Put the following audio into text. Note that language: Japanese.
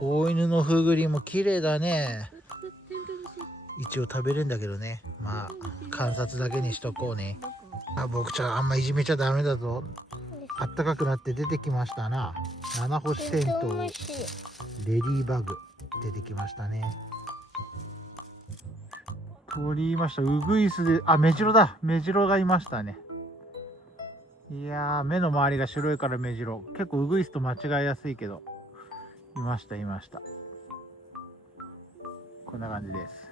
大犬のふぐりも綺麗だね。一応食べれんだけどね。まあ観察だけにしとこうね。僕ちゃんあんまいじめちゃダメだぞ。あったかくなって出てきましたな。七星テントウレディバグ出てきましたね。鳥いました。ウグイスで、メジロだ。メジロがいましたね。いやー、目の周りが白いからメジロ。結構ウグイスと間違いやすいけど、いましたいました。こんな感じです。